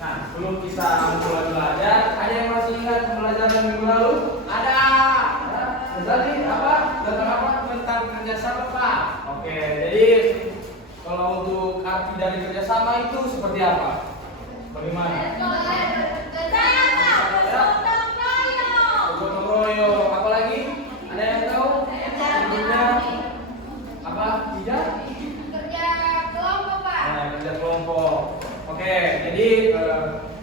Nah, sebelum kita mulai belajar, ada yang masih ingat pembelajaran minggu lalu? Ada. Tadi apa? Tentang apa? Tentang kerjasama, Pak. Oke, jadi kalau untuk arti dari kerjasama itu seperti apa? Bagaimana? Gotong royong. Apa lagi? Ada yang tahu? Sebelumnya apa? Tidak? Kerja kelompok, Pak. Nah, kerja kelompok. Oke, jadi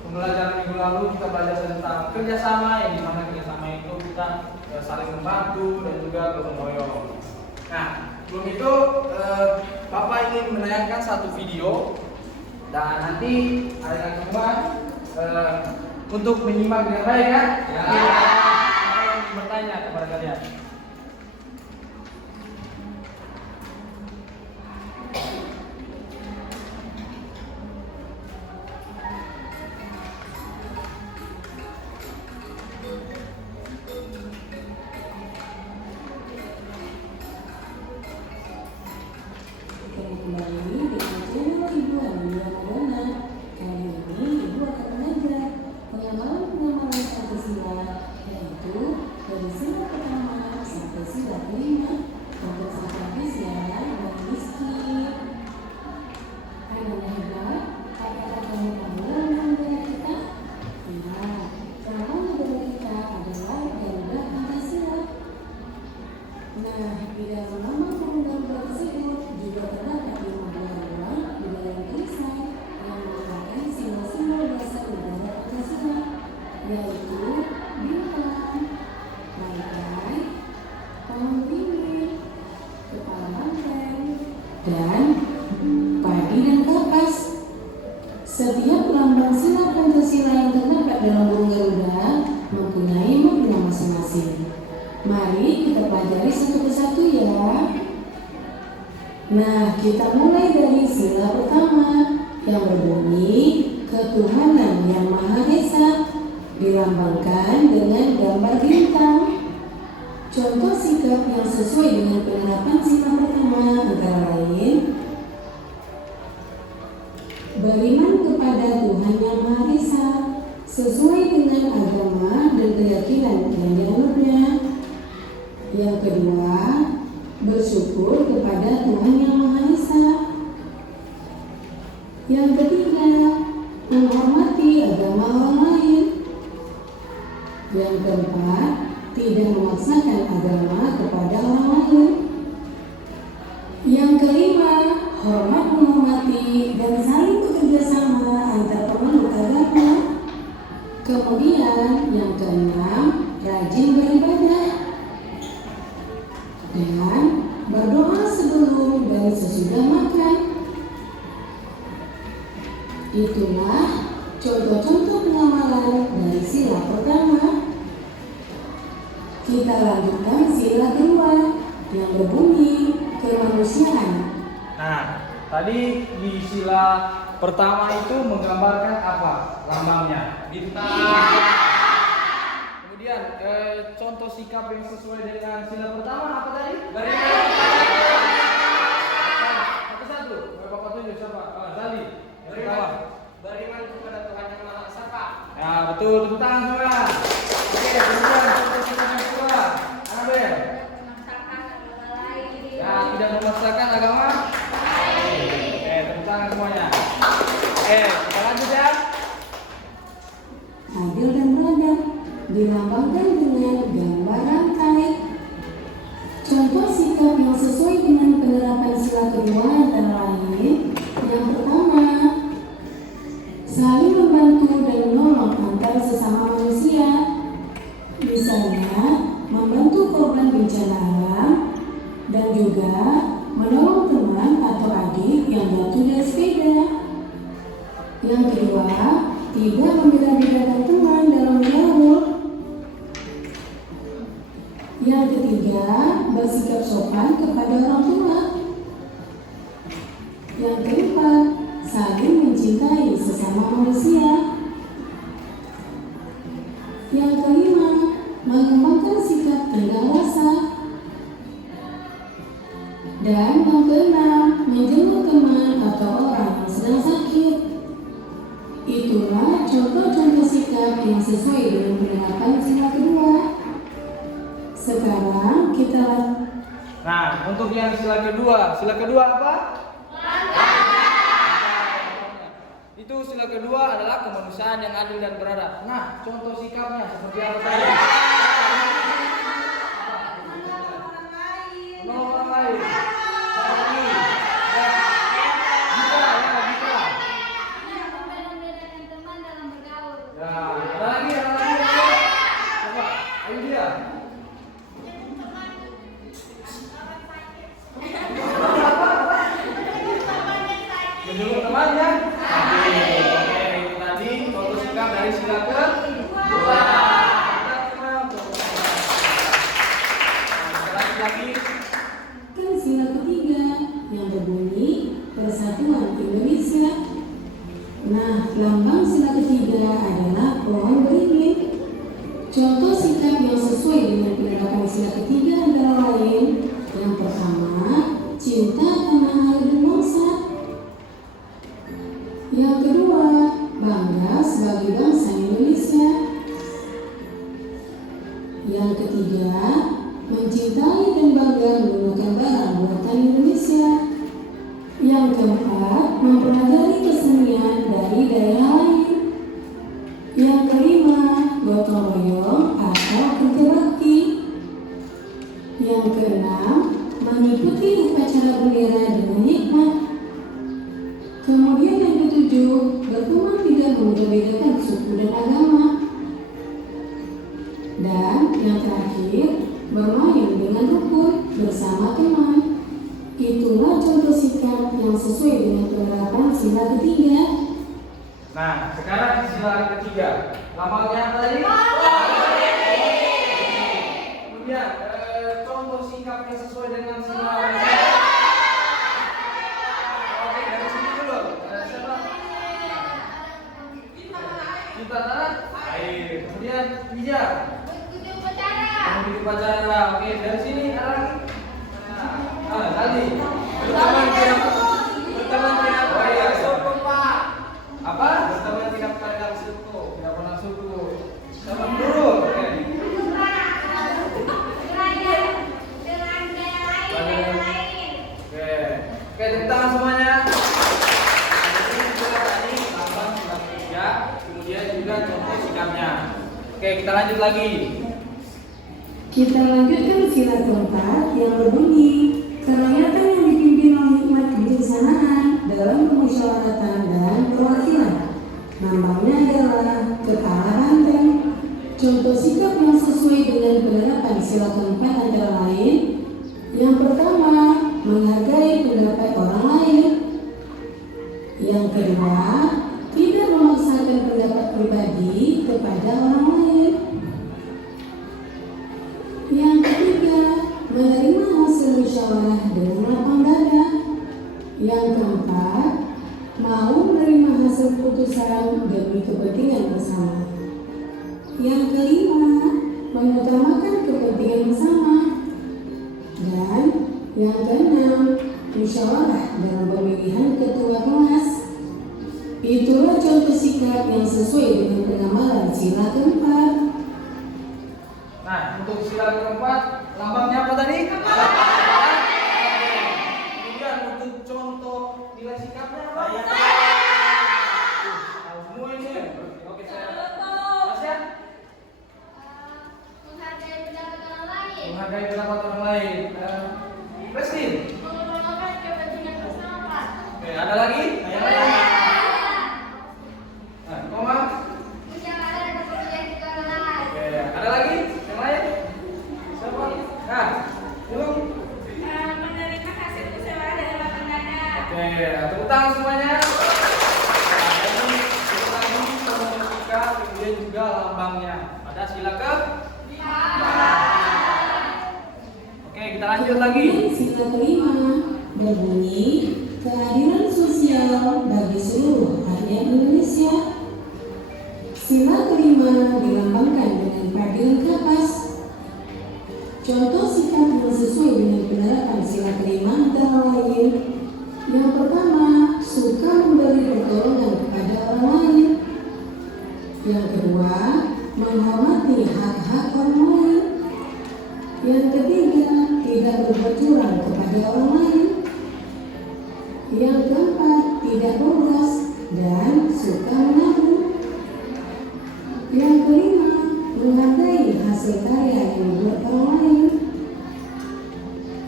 pembelajaran minggu lalu kita belajar tentang kerjasama, yang dimana kerjasama itu kita saling membantu dan juga gotong royong. Nah, sebelum itu Bapak ingin menayangkan satu video dan nanti akan coba untuk menyimak dengan baik ya. Ya. Saya ingin bertanya kepada kalian. Kembali dengan channel Ibu Amelia Madonna. Kali ini Ibu akan mengajar pengamalan Pancasila, yaitu dari sila pertama sampai sila kelima untuk sampai siaran dan miskin. Ayahnya hebat, apakah kamu tahu negara kita? Ya, nama negara kita adalah Garuda Pancasila. Nah, di dalam nama undang-undang tersebut juga terdapat 15 ruang di dalam tulisan yang merupakan simbol-simbol dasar negara Pancasila, yaitu bintang, bangkai, pohon tinggi, kepala banteng, dan padi dan kapas. Setiap lambang sila Pancasila yang terdapat dalam burung Garuda mempunyai makna masing-masing. Mari kita pelajari satu persatu ya. Nah, kita mulai dari sila pertama yang berbunyi ketuhanan yang Maha Esa, dilambangkan dengan gambar bintang. Contoh sikap yang sesuai dengan penerapan sila pertama antara lain beriman kepada Tuhan yang Maha Esa sesuai dengan agama dan keyakinan yang dianutnya. Yang kedua, bersyukur kepada Tuhan yang Maha Esa. Yang ketiga, menghormati agama orang lain. Yang keempat, tidak memaksakan agama kepada orang lain. Yang kelima, hormat menghormati dan saling bekerja sama antar pemeluk agama. Kemudian yang keenam, rajin beribadah dan berdoa sebelum dan sesudah makan. Itulah contoh-contoh pengamalan dari sila pertama. Kita lanjutkan sila kedua yang berbunyi kemanusiaan. Nah, tadi di sila pertama itu menggambarkan apa? Lambangnya bintang. Kemudian contoh sikap yang sesuai dengan sila pertama apa tadi? Beriman. Nah, satu-satu. Bapak tunjuk siapa? Zali. Beriman kepada Tuhan yang Maha Esa, Pak. Ya, betul. Tepuk tangan semua. Oke, kemudian contoh sikap yang kedua. Anabel. Memaksakan agama lain. Ya, tidak memaksakan agama. Oke, tepuk tangan semuanya. Oke, kita lanjut ya. Adil dan beradab dilambangkan dengan gambar rangkai. Contoh sikap yang sesuai dengan penerapan sila kedua antara lain yang pertama, saling membantu dan menolong antar sesama manusia. Misalnya, membantu korban bencana alam dan juga menolong teman atau adik yang jatuh dari sepeda. Yang kedua, tidak membeda-bedakan teman dalam gaul. Yang ketiga, bersikap sopan kepada orang tua. Yang keempat, saling mencintai sesama manusia. Yang kelima, mengembangkan sikap tenggang rasa. Dan yang keenam, menjenguk teman atau orang yang sedang sakit. Itulah contoh-contoh sikap yang sesuai dengan penerapan sila kedua. Sekarang kita Nah, untuk yang sila kedua apa? Itu sila kedua adalah kemanusiaan yang adil dan beradab. Nah, contoh sikapnya seperti apa tadi? Menolong orang lain. Lagi. Bisa. Membedakan teman dalam bergaul. Ya, ada lagi. Coba, ayo dia. Menjenguk temannya. Oke, itu tadi contoh sikap dari sila kedua. Lagi. kan sila ketiga yang berbunyi Persatuan Indonesia. Nah, lambang sila ketiga adalah pohon beringin. Contoh sikap yang sesuai dengan penerapan sila ketiga antara lain: yang pertama, cinta tanah air dan bangsa. Yang kedua, bangga sebagai bangsa Indonesia. Yang ketiga, mencintai dan bangga menggunakan barang buatan Indonesia. Yang keempat, mempelajari kesenian dari daerah lain. Yang kelima, gotong royong atau kerja bakti. Yang keenam, mengikuti upacara bendera dengan hikmat. Kemudian yang ketujuh, berteman tidak membeda-bedakan suku dan agama. Dan yang terakhir, bermain dengan rukun bersama teman. Itulah contoh sikap yang sesuai dengan penerapan sila ketiga. Nah, sekarang sila ketiga. Lambangnya apa tadi? Kemudian contoh sikap yang sesuai dengan sila ketiga. Oke, dari sini dulu. Siapa? Cinta tanah air. Kemudian bijak. Mengikuti upacara. Mengikuti upacara. Oke, dari sini ada lagi. Tadi. Berteman tidak. Oh iya, suku Pak. Apa? Berteman tidak pandang suku. Tidak pandang suku. Teman guru. Oke. Belajar dengan gaya lain dan lain. Oke, tepuk tangan semuanya. Jadi kita tadi lambang sila ketiga, kemudian juga contoh sikapnya. Oke, kita lanjut lagi. Kita lanjutkan sila keempat yang berbunyi kerakyatan yang dipimpin oleh hikmat kebijaksanaan dalam permusyawaratan dan perwakilan. Lambangnya adalah kepala banteng. Contoh sikap yang sesuai dengan penerapan sila keempat antara lain: yang pertama, menghargai pendapat orang lain. Yang kedua, tidak memaksakan pendapat pribadi kepada orang lain. Yang ketiga, menerima hasil musyawarah dengan lapang dada. Yang keempat, mau menerima hasil keputusan demi kepentingan bersama. Yang kelima, mengutamakan kepentingan bersama. Dan yang keenam, musyawarah dalam pemilihan ketua kelas. Itulah contoh sikap yang sesuai dengan penamalan sila keempat. Nah, untuk sila keempat, lambangnya apa tadi? Kemudian untuk contoh nilai sikapnya apa? Semua ini. Oke, saya. Masya? Menghargai pendapat orang lain. Menghargai pendapat orang lain. Prestin. Mengutamakan kepentingan bersama. Oke, ada lagi? Nah, koma. Musyawarah dan pemilihan ketua kelas. Oke, ada lagi? Yang lain? Siapa? Nah, yuk. Menerima hasil musyawarah dari lapang dada. Oke, tepuk tangan semuanya. Nah, ini itu tadi contoh sikap, kemudian juga lambangnya. Pada sila ke. Oke, kita lanjut lagi. Kemudian sila kelima berbunyi keadilan sosial bagi seluruh rakyat Indonesia. Sila kelima dilambangkan dengan padilan kapas. Contoh sikap yang sesuai dengan penerapan sila kelima antara lain: yang pertama, suka memberi pertolongan kepada orang lain. Yang kedua, menghormati hak-hak orang lain. Yang ketiga, tidak berbuat curang kepada orang lain. Yang keempat, tidak boros dan suka menabung. Yang kelima, menghargai hasil karya yang dibuat orang lain.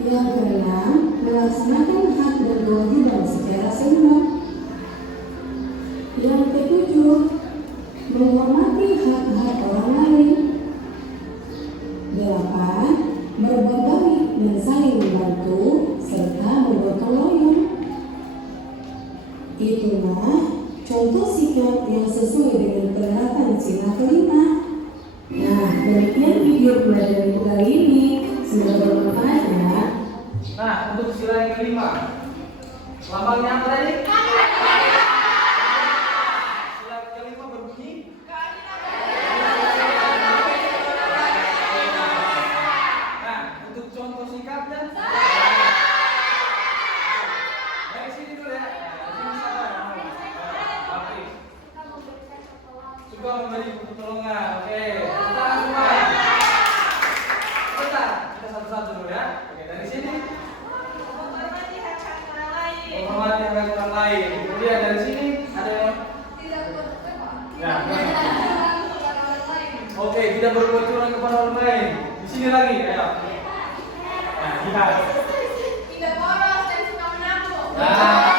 Yang keenam, melaksanakan hak dan kewajiban secara seimbang. Yang ketujuh, menghormati hak-hak orang lain. 8. Berbuat baik dan saling membantu serta bergotong royong. Itulah contoh sikap yang sesuai dengan penerapan sila kelima. Nah, demikian video pembelajaran kali ini. Semoga bermanfaat ya. Nah, untuk sila yang kelima, lambangnya apa tadi? Sila kelima berbunyi. Nah, untuk contoh sikapnya. Dari sini dulu ya. Dari sini siapa yang mau? Oke. Suka memberi pertolongan. Oke. Kita semua. Kita satu-satu dulu ya. Oke, dari sini. Menghormati hak orang lain. Kemudian dari sini ada yang ya. Oke, tidak berbuat curang kepada orang lain. Di sini lagi, ayo. Nah, lihat. Tidak boros dan suka menabung. Nah.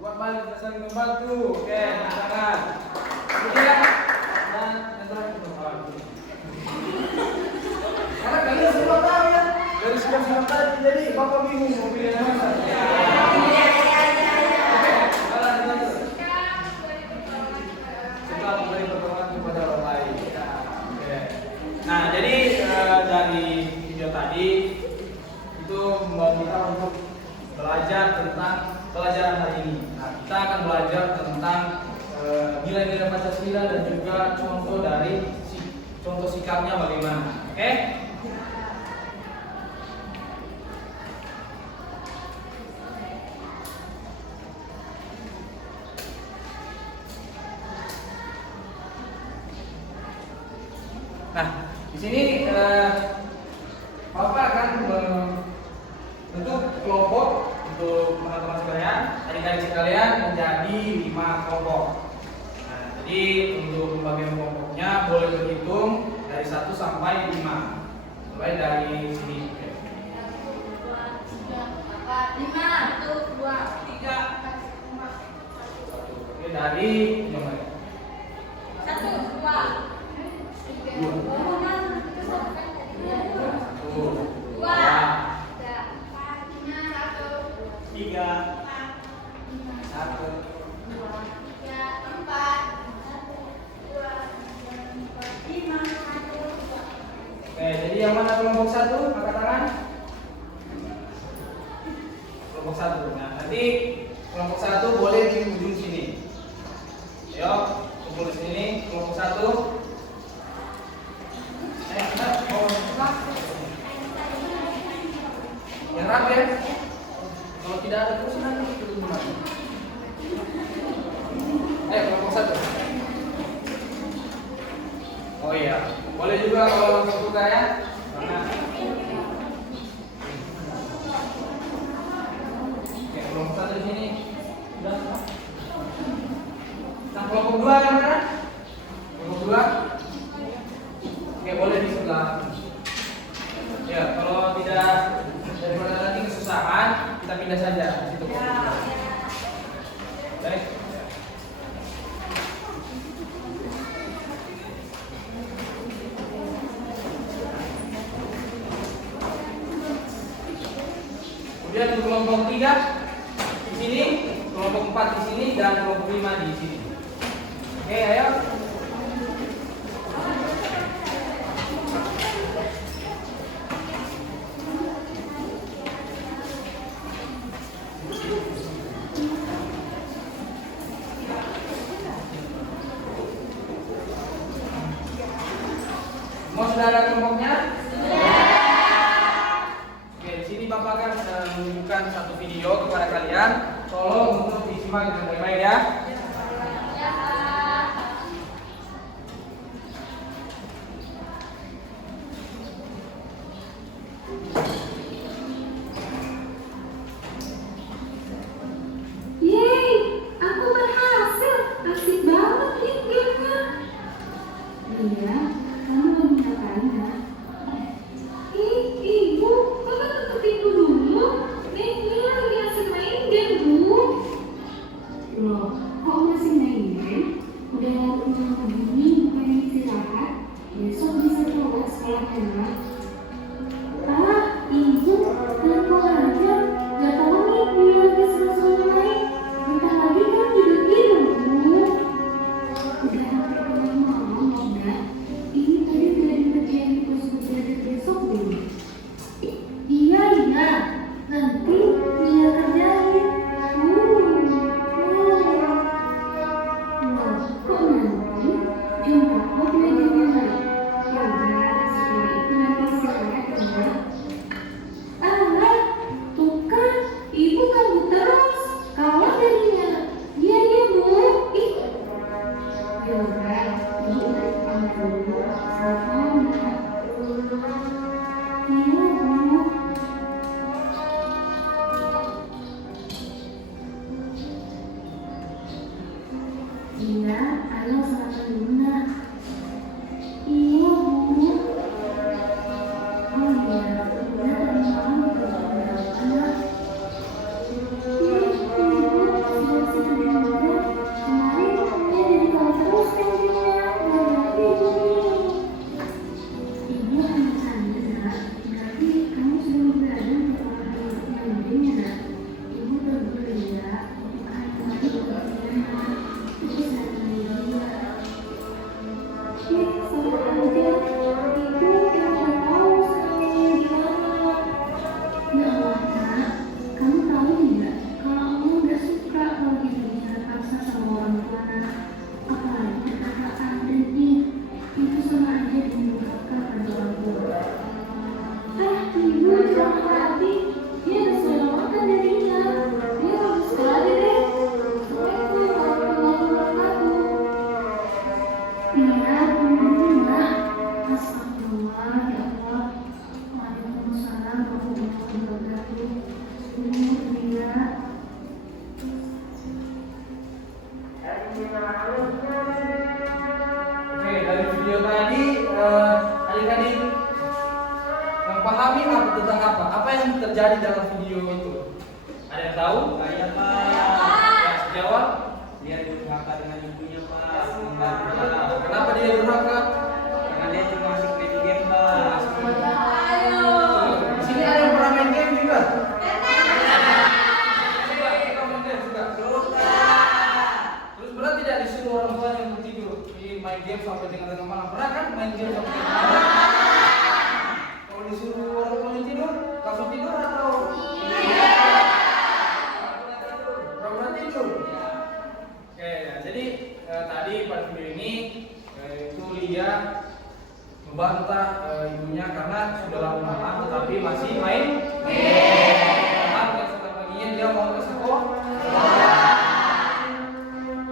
Buat balik dan saling membantu. Oke, tangan. Kemudian dan yang terakhir karena kalian semua tahu ya dari sikap-sikap tadi, jadi bapak bingung mau pilih yang mana. Suka memberi pertolongan kepada orang lain. Oke. Nah, jadi dari video tadi itu membawa kita untuk belajar tentang pelajaran hari ini. Nah, kita akan belajar tentang nilai-nilai Pancasila dan juga contoh dari contoh sikapnya bagaimana. Oke? Nah, di sini Bapak akan bentuk kelompok untuk teman-teman sekalian, adik-adik sekalian menjadi 5 kelompok. Nah, jadi untuk pembagian kelompoknya boleh berhitung dari 1 sampai 5. Mulai dari sini. Oke. 1, dari yang mana? 1, 2, Oke, jadi yang mana kelompok 1? Angkat tangan. Kelompok 1. Nah, nanti kelompok 1 boleh di ujung sini. Ayo, kumpul di sini. Kelompok 1. Yang rapi ya. Kalau tidak ada terus nanti itu gimana? Ayo, kelompok 1. Oh iya, boleh juga kalau langsung buka ya. Karena oke, kelompok 1 di sini. Sudah. Nah, kelompok 2 yang mana? Kelompok 2. Oke, boleh di sebelah. Ya, kalau tidak daripada nanti kesusahan, kita pindah saja di situ. Baik. Kemudian untuk kelompok 3 di sini, kelompok 4 di sini, dan kelompok 5 di sini. Oke, ayo. Mau sudah ada kelompoknya? Oke, di sini Bapak akan menunjukkan satu video kepada kalian, tolong untuk disimak dengan baik-baik ya. Yeay, aku berhasil. Asik banget nih gamenya. Iya, kamu lagi ngapain ya? Ibu, kakak tutup pintu dulu. Dia lagi asik main game, Bu. Loh, kok masih main game? Udah jam begini, bukannya istirahat? Besok bisa coba sekolahnya. Ibu, kenapa aja? Gak tahu nih, dia lagi seru-seru main. Bentar lagi kan juga tidur, Bu. Udah hampir tengah malam, Nona. Ini tadi udah dikerjain tugas belajar besok belum? Iya. Nanti dia kerjain. Loh, kok nanti? Jam berapa belajarnya? Ya udah, setelah itu nanti istirahat ya. Alah, tuh kan, ibu kamu terus. Kalah jadinya. Iya, Bu. Ih. Ya udah, ibu udah pamit dulu. Selamat malam. Iya, Bu. Iya, halo selamat Luna. Iya, Bu. Oh iya, udah tadi malam kerja berapa? Kamu tahu tidak, kalau kamu nggak suka kalau dibicara paksa sama orang tua, apalagi kakak adiknya, itu sama aja dimurahkan pada orang tua. Ibu jangan hati, dia udah selamatkan dirinya. Dia bagus sekali deh. Assalamualaikum warahmatullahi wabarakatuh. Iya, Bunda. Astagfirullah, ya Allah. Waalaikumsalam warahmatullahi wabarakatuh. Iya. Oke, dari video tadi adik-adik yang pahami apa tentang apa? Apa yang terjadi dalam video itu? Ada yang tahu? Saya Pak. Yang jawab? Dia durhaka dengan ibunya Pak. Kenapa dia durhaka? Karena dia cuma asik main game Pak. Di sini ada yang pernah main game juga? Terus pernah tidak disuruh orang tua yang mau tidur main game sampai tengah malam? Pernah kan main game sampai tengah malam? Kalau disuruh orang tua yang tidur, langsung tidur atau? Pernah tidur? Oke, ya, jadi tadi pada video ini itu Lia membantah ibunya karena sudah lama malam tetapi masih main game. Malam besok paginya dia mau ke sekolah.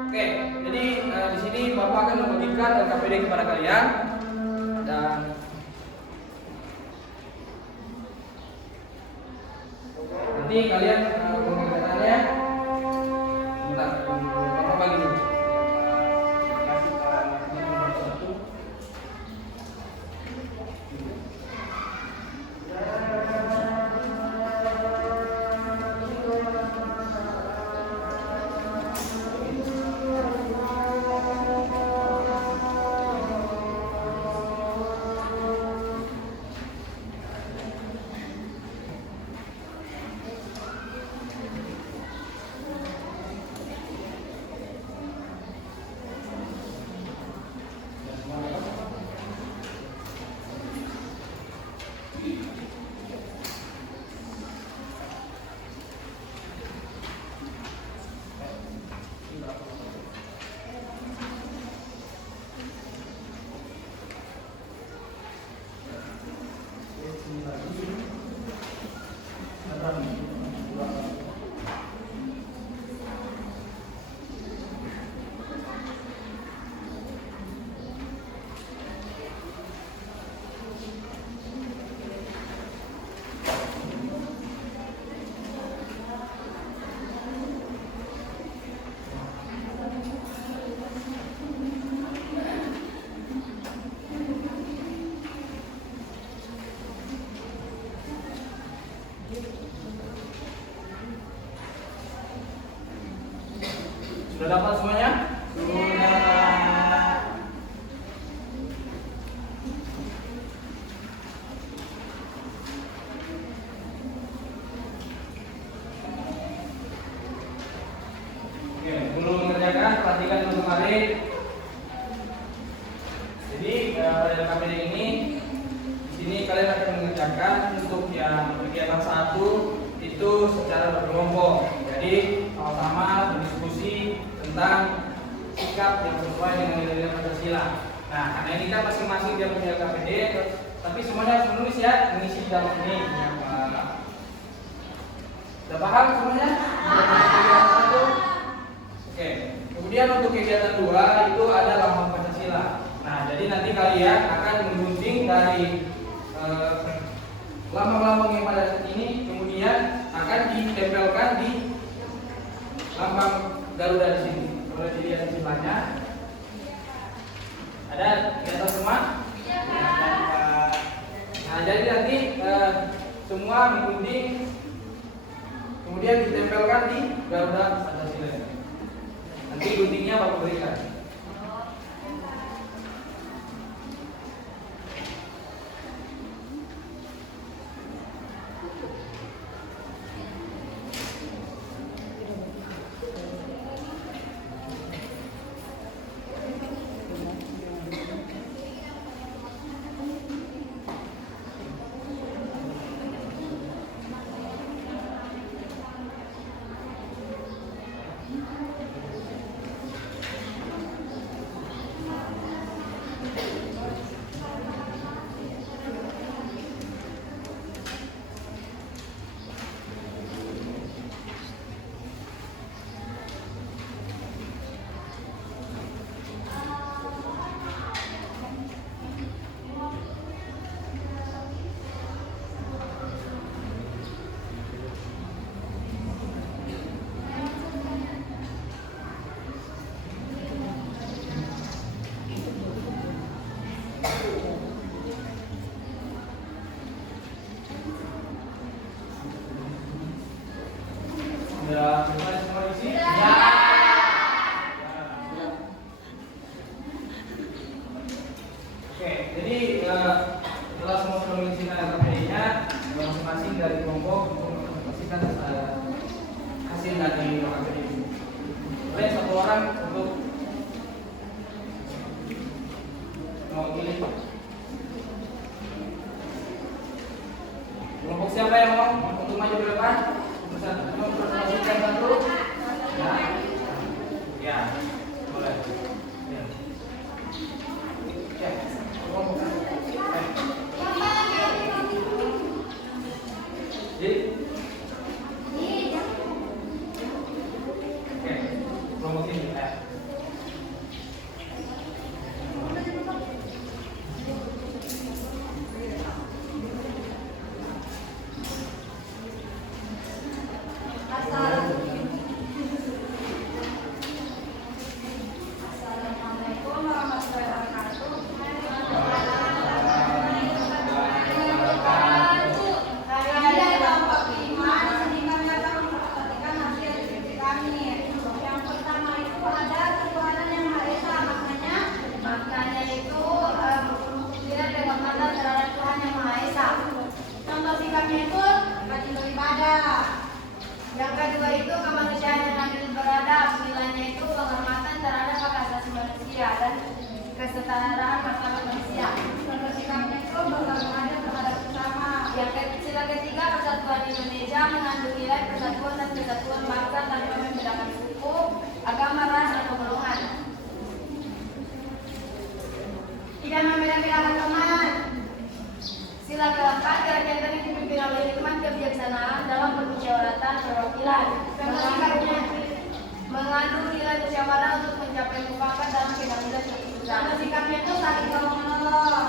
Oke, jadi di sini Bapak akan membagikan LKPD kepada kalian dan nanti kalian mengerjakannya. Bentar, Bapak bagi dulu. Kasih nomor 1. Sudah dapat semuanya? Sudah. Oke, sebelum mengerjakan perhatikan untuk kemarin. Jadi pada KPD ini di sini kalian akan mengerjakan untuk yang kegiatan 1 itu secara berkelompok. Jadi sama-sama berdiskusi tentang sikap yang sesuai dengan nilai-nilai Pancasila. Nah, karena ini kan masing-masing dia punya KPD, tapi semuanya harus menulis ya, mengisi di dalam ini. Sudah paham semuanya? Kegiatan 1. Oke. Kemudian untuk kegiatan 2 itu ada lambang Pancasila. Nah, jadi nanti kalian akan menggunting dari lambang-lambang yang pada saat ini, kemudian akan ditempelkan di lambang Garuda di sini. Boleh dilihat di sebelahnya. Ada di atas semua? Nah, jadi nanti semua menggunting, kemudian ditempelkan di Garuda Pancasila. Nanti guntingnya bapak berikan. Sudah selesai semua isi? Ya. Oke, jadi setelah semua sudah mengisikan KPD-nya, masing-masing dari kelompok untuk memastikan hasil dari KPD ini. Boleh satu orang untuk mewakili. Kelompok siapa yang mau untuk maju ke depan? Mempresentasikan satu. Ya. Ya. Boleh. Ya. Oke. Kelompok. Jadi. Oke. Kelompok ini ya. Yang kedua itu kemanusiaan yang adil beradab, nilainya itu penghormatan terhadap hak asasi manusia dan kesetaraan martabat manusia. Contoh sikapnya itu beragama terhadap sesama. Yang sila ketiga persatuan Indonesia mengandung nilai persatuan dan kesatuan bangsa tanpa membedakan suku, agama, ras atau golongan. Tidak membeda-bedakan teman. Sila keempat kegiatan itu dipimpin oleh hikmat kebijaksanaan dalam permusyawaratan perwakilan. Mengandung nilai musyawarah untuk mencapai mufakat dalam keadilan keputusan. Contoh sikapnya itu saling tolong menolong.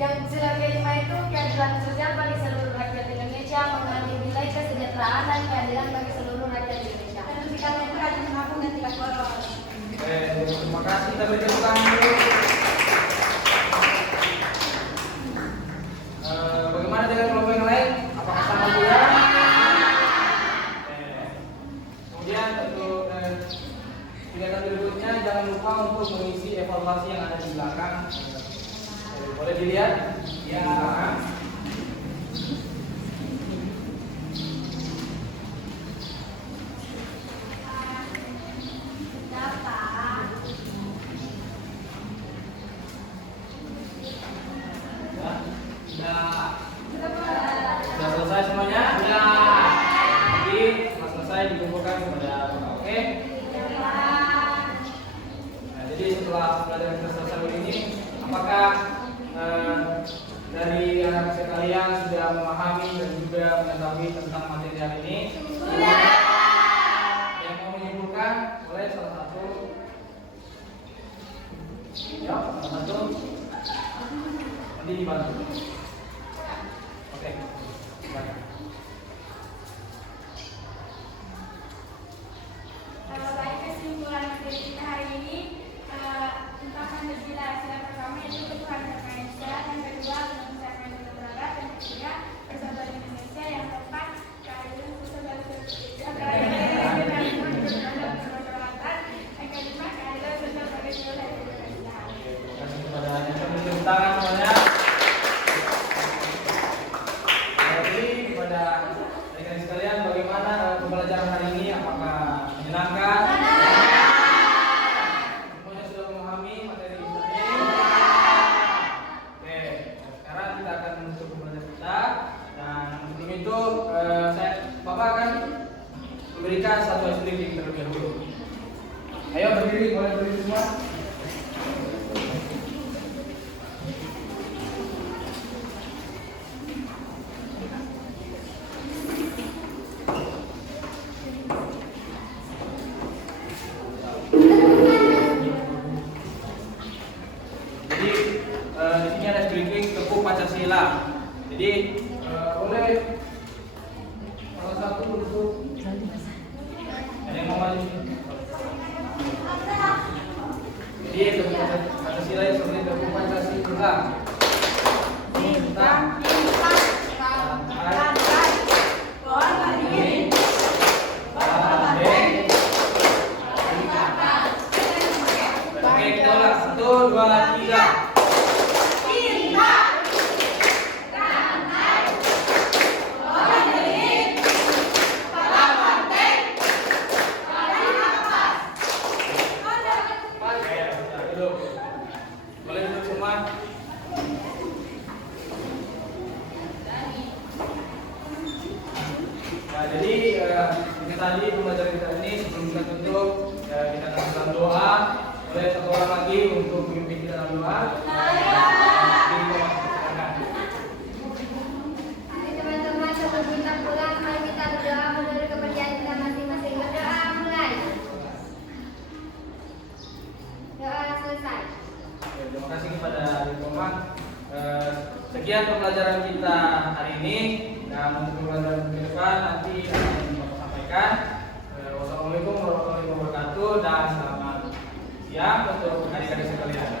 Yang sila kelima itu keadilan sosial bagi seluruh rakyat Indonesia, mengandung nilai kesejahteraan dan keadilan bagi seluruh rakyat Indonesia. Contoh sikapnya itu rajin menabung dan tidak boros. Terima kasih. Kita berikan tepuk tangan dulu. Bagaimana dengan kelompok yang lain? Apakah sama juga? mengetahui tentang materi hari ini? Yang mau menyimpulkan, boleh salah satu. Ya, salah satu. Nanti dibantu. Oke. Silakan. Baik, kesimpulan materi kita hari ini tentang Pancasila. Yang pertama yaitu ketuhanan Indonesia, yang kedua mengucapkan beradab, yang ketiga persatuan Indonesia, yang keempat keadilan sosial dan yang kelima keadilan sosial bagi seluruh Indonesia. Terima kasih kepada yang sudah tepuk tangan semuanya. Jadi kepada rekan sekalian, bagaimana pembelajaran hari ini? Apakah menyenangkan? Semuanya sudah memahami materi kita ini? Oke, sekarang kita akan menutup pembelajaran kita. Dan sebelum itu, Bapak akan memberikan satu ice breaking terlebih dahulu. Ayo berdiri, boleh berdiri semua. Jadi di sini ada briefing tepuk Pancasila. Jadi boleh salah satu untuk ada yang mau maju. Jadi tepuk Pancasila itu seperti tepuk Pancasila. Bintang, rantai, berdiri, bandeng. Oke, kita ulang 1, 2, 3. Boleh duduk semua. Nah, jadi ini tadi pembelajaran kita ini sebelum kita tutup kita akan doa. Boleh satu orang lagi untuk memimpin kita dalam doa. Mari teman-teman sebelum kita pulang, mari kita berdoa menurut kepercayaan kita masing-masing. Berdoa mulai. Doa selesai. Oke, terima kasih kepada Rikoman. Sekian pembelajaran kita hari ini. Dan untuk pembelajaran ke depan nanti akan Bapak sampaikan. Wassalamualaikum warahmatullahi wabarakatuh dan selamat siang untuk adik-adik sekalian.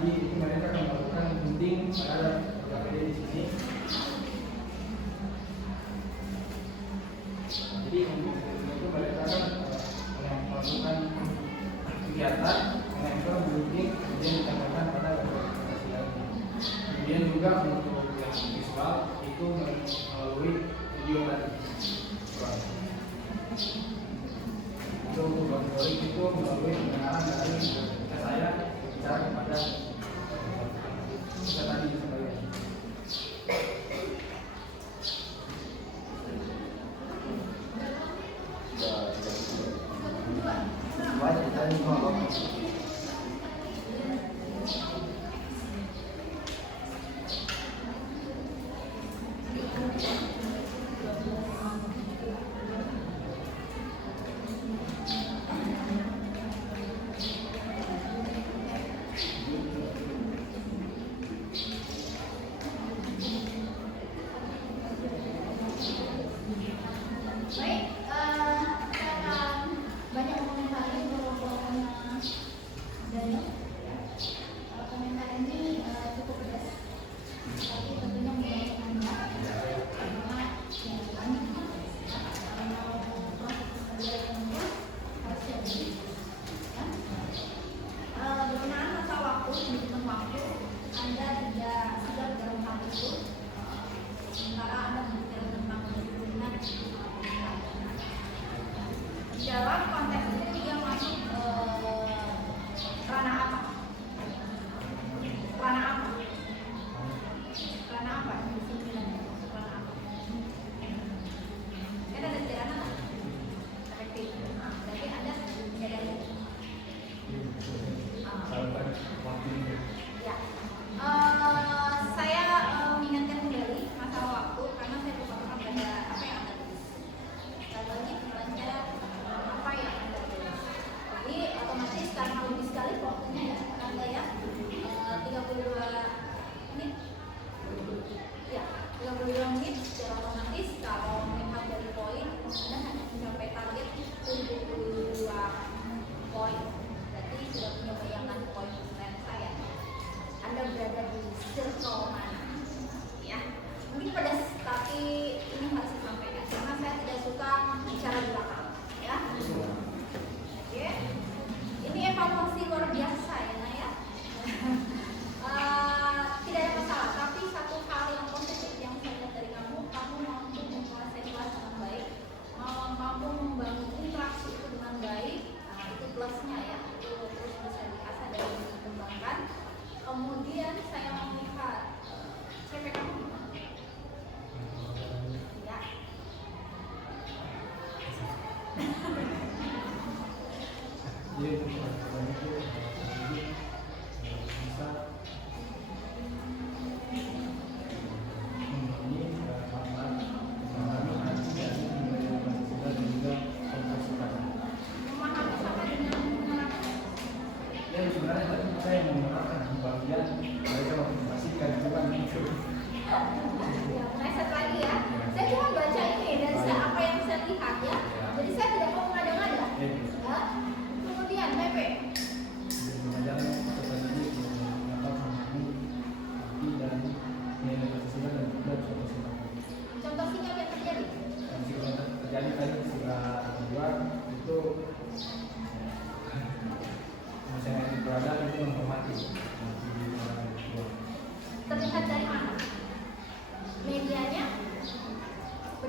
Tadi mereka akan melakukan gunting pada PKPD di sini. Jadi itu mereka akan melakukan kegiatan menempel gunting kemudian ditambahkan pada Pancasila. Kemudian juga untuk yang visual itu melalui video tadi. Itu untuk monitoring itu melalui pendengaran dari saya bicara kepada kita tadi sekalian. Banyak ditanya semua Bapak.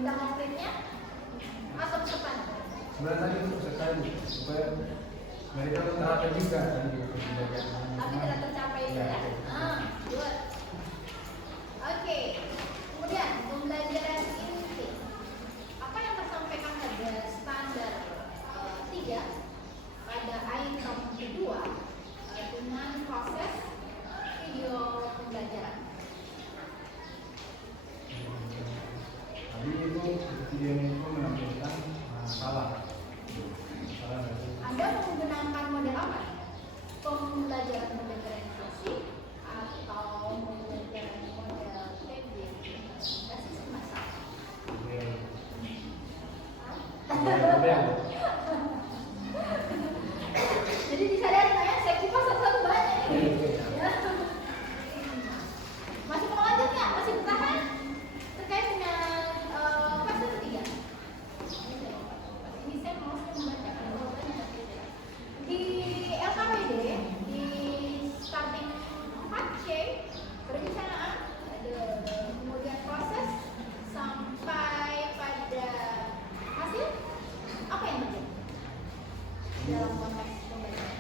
agenda konkretnya atau peserta? Sebenarnya tadi untuk peserta supaya mereka terapkan juga kan di bagian Tapi tidak tercapai ya. ya. Good. Oke. Kemudian pembelajaran inti. Apa yang tersampaikan pada standar 3 pada item kedua dengan proses video pembelajaran. Tadi itu videonya itu menampilkan salah dari Anda menggunakan model apa? Pembelajaran model verifikasi atau pembelajaran model PB? Kasih semasa. model. Jadi disadari ya, saya kupas satu-satu banyak ini. Ya. Masih mau lanjut nggak? Masih bertahan? Terkait dengan fase ketiga. Ini saya mau membacakan jawabannya. Di LKWD di starting 4C perencanaan ada kemudian proses sampai pada hasil apa yang terjadi dalam konteks pembelajaran?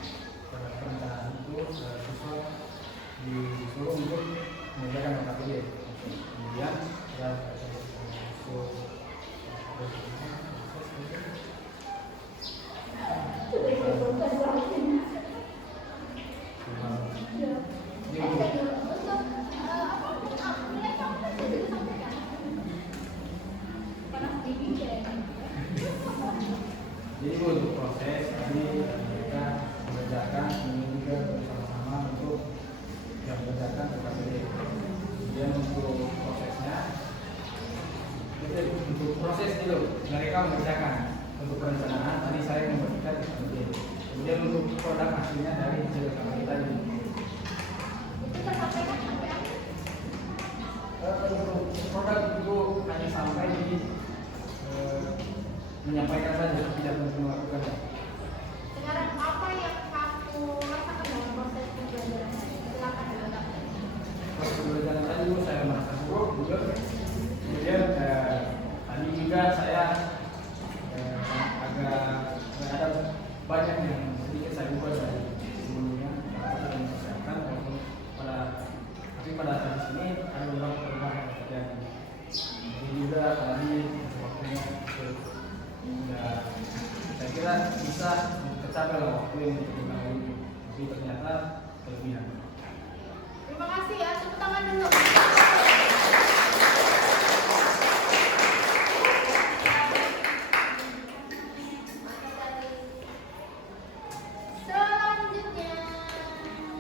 Pada perencanaan itu siswa disuruh untuk mengerjakan KPD. Kemudian ada jadi untuk proses tadi mereka mengerjakan ini juga bersama-sama untuk yang mengerjakan KPD. Kemudian untuk prosesnya untuk proses dulu mereka mengerjakan untuk perencanaan tadi saya memberikan KPD. Kemudian untuk produk hasilnya dari hasil KPD tadi. Itu tersampaikan sampai akhir. Untuk produk itu hanya sampai di menyampaikan saja, tidak melakukan. Sekarang apa yang kamu rasakan dalam proses pembelajaran tadi? Silakan dilakukan. Proses pembelajaran tadi saya merasa buruk juga. Kemudian tadi juga saya agak ada banyak yang sedikit saya ubah dari sebelumnya dan persiapkan walaupun pada saat sini ada beberapa perubahan yang terjadi. Jadi juga tadi waktunya ya, saya kira bisa tercapai waktu yang kita tapi ternyata kelebihan.